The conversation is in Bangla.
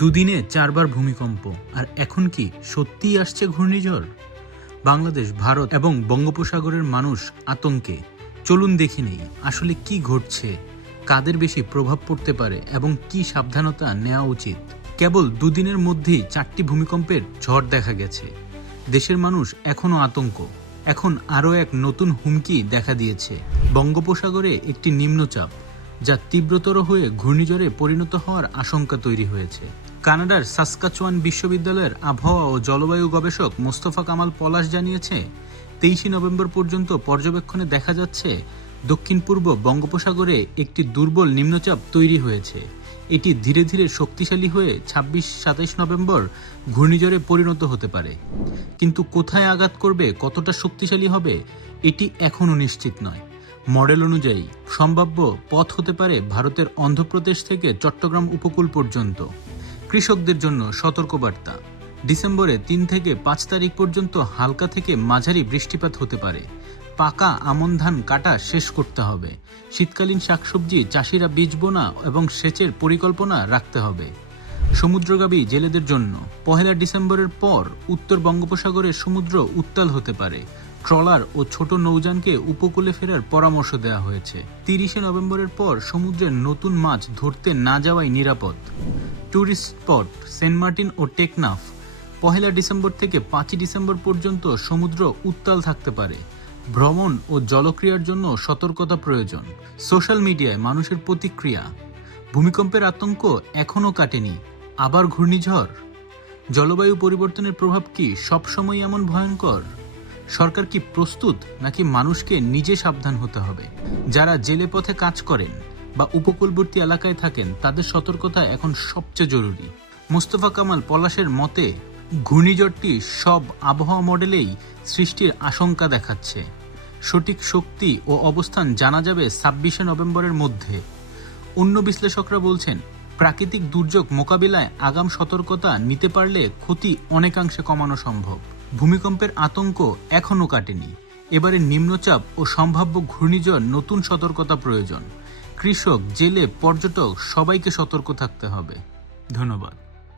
দুদিনে 4 বার ভূমিকম্প, আর এখন কি সত্যিই আসছে ঘূর্ণিঝড়? বাংলাদেশ, ভারত এবং বঙ্গোপসাগরের মানুষ আতঙ্কে। চলুন দেখে নেই আসলে কি ঘটছে, কাদের বেশি প্রভাব পড়তে পারে এবং কি সাবধানতা নেওয়া উচিত। কেবল দুদিনের মধ্যেই 4টি ভূমিকম্পের ঝড় দেখা গেছে। দেশের মানুষ এখনও আতঙ্ক। এখন আরও এক নতুন হুমকি দেখা দিয়েছে। বঙ্গোপসাগরে একটি নিম্নচাপ, যা তীব্রতর হয়ে ঘূর্ণিঝড়ে পরিণত হওয়ার আশঙ্কা তৈরি হয়েছে। কানাডার সাসকাচুয়ান বিশ্ববিদ্যালয়ের আবহাওয়া ও জলবায়ু গবেষক মোস্তফা কামাল পলাশ জানিয়েছে, 23 নভেম্বর পর্যন্ত পর্যবেক্ষণে দেখা যাচ্ছে দক্ষিণ পূর্ব বঙ্গোপসাগরে একটি দুর্বল নিম্নচাপ তৈরি হয়েছে। এটি ধীরে ধীরে শক্তিশালী হয়ে 26-27 নভেম্বর ঘূর্ণিঝড়ে পরিণত হতে পারে। কিন্তু কোথায় আঘাত করবে, কতটা শক্তিশালী হবে, এটি এখনও নিশ্চিত নয়। মডেল অনুযায়ী সম্ভাব্য পথ হতে পারে ভারতের অন্ধ্রপ্রদেশ থেকে চট্টগ্রাম উপকূল পর্যন্ত। কৃষকদের জন্য সতর্কবার্তা, ডিসেম্বরে 3 থেকে 5 তারিখ পর্যন্ত হালকা থেকে মাঝারি বৃষ্টিপাত হতে পারে। পাকা আমন ধান কাটা শেষ করতে হবে। শীতকালীন শাকসবজি চাষিরা বীজ বোনা এবং সেচের পরিকল্পনা রাখতে হবে। সমুদ্রগামী জেলেদের জন্য 1 ডিসেম্বরের পর উত্তর বঙ্গোপসাগরের সমুদ্র উত্তাল হতে পারে। ট্রলার ও ছোট নৌযানকে উপকূলে ফেরার পরামর্শ দেওয়া হয়েছে। 30 নভেম্বরের পর সমুদ্রের নতুন মাছ ধরতে না যাওয়াই নিরাপদ। ট্যুরিস্ট স্পট সেন্ট মার্টিন ও টেকনাফ 1 ডিসেম্বর থেকে 5 ডিসেম্বর পর্যন্ত সমুদ্র উত্তাল থাকতে পারে। ভ্রমণ ও জলক্রিয়ার জন্য সতর্কতা প্রয়োজন। সোশ্যাল মিডিয়ায় মানুষের প্রতিক্রিয়া, ভূমিকম্পের আতঙ্ক এখনও কাটেনি, আবার ঘূর্ণিঝড়। জলবায়ু পরিবর্তনের প্রভাব কি সবসময় এমন ভয়ঙ্কর? সরকার কি প্রস্তুত, নাকি মানুষকে নিজে সাবধান হতে হবে? যারা জেলে পথে কাজ করেন বা উপকূলবর্তী এলাকায় থাকেন, তাদের সতর্কতা এখন সবচেয়ে জরুরি। মোস্তফা কামাল পলাশের মতে, ঘূর্ণিঝড়টি সব আবহাওয়া মডেলেই সৃষ্টির আশঙ্কা দেখাচ্ছে। সঠিক শক্তি ও অবস্থান জানা যাবে 26 নভেম্বরের মধ্যে। অন্য বিশ্লেষকরা বলছেন, প্রাকৃতিক দুর্যোগ মোকাবিলায় আগাম সতর্কতা নিতে পারলে ক্ষতি অনেকাংশে কমানো সম্ভব। ভূমিকম্পের আতঙ্ক এখনও কাটেনি। এবারে নিম্নচাপ ও সম্ভাব্য ঘূর্ণিঝড় নতুন সতর্কতা প্রয়োজন। কৃষক, জেলে, পর্যটক সবাইকে সতর্ক থাকতে হবে। ধন্যবাদ।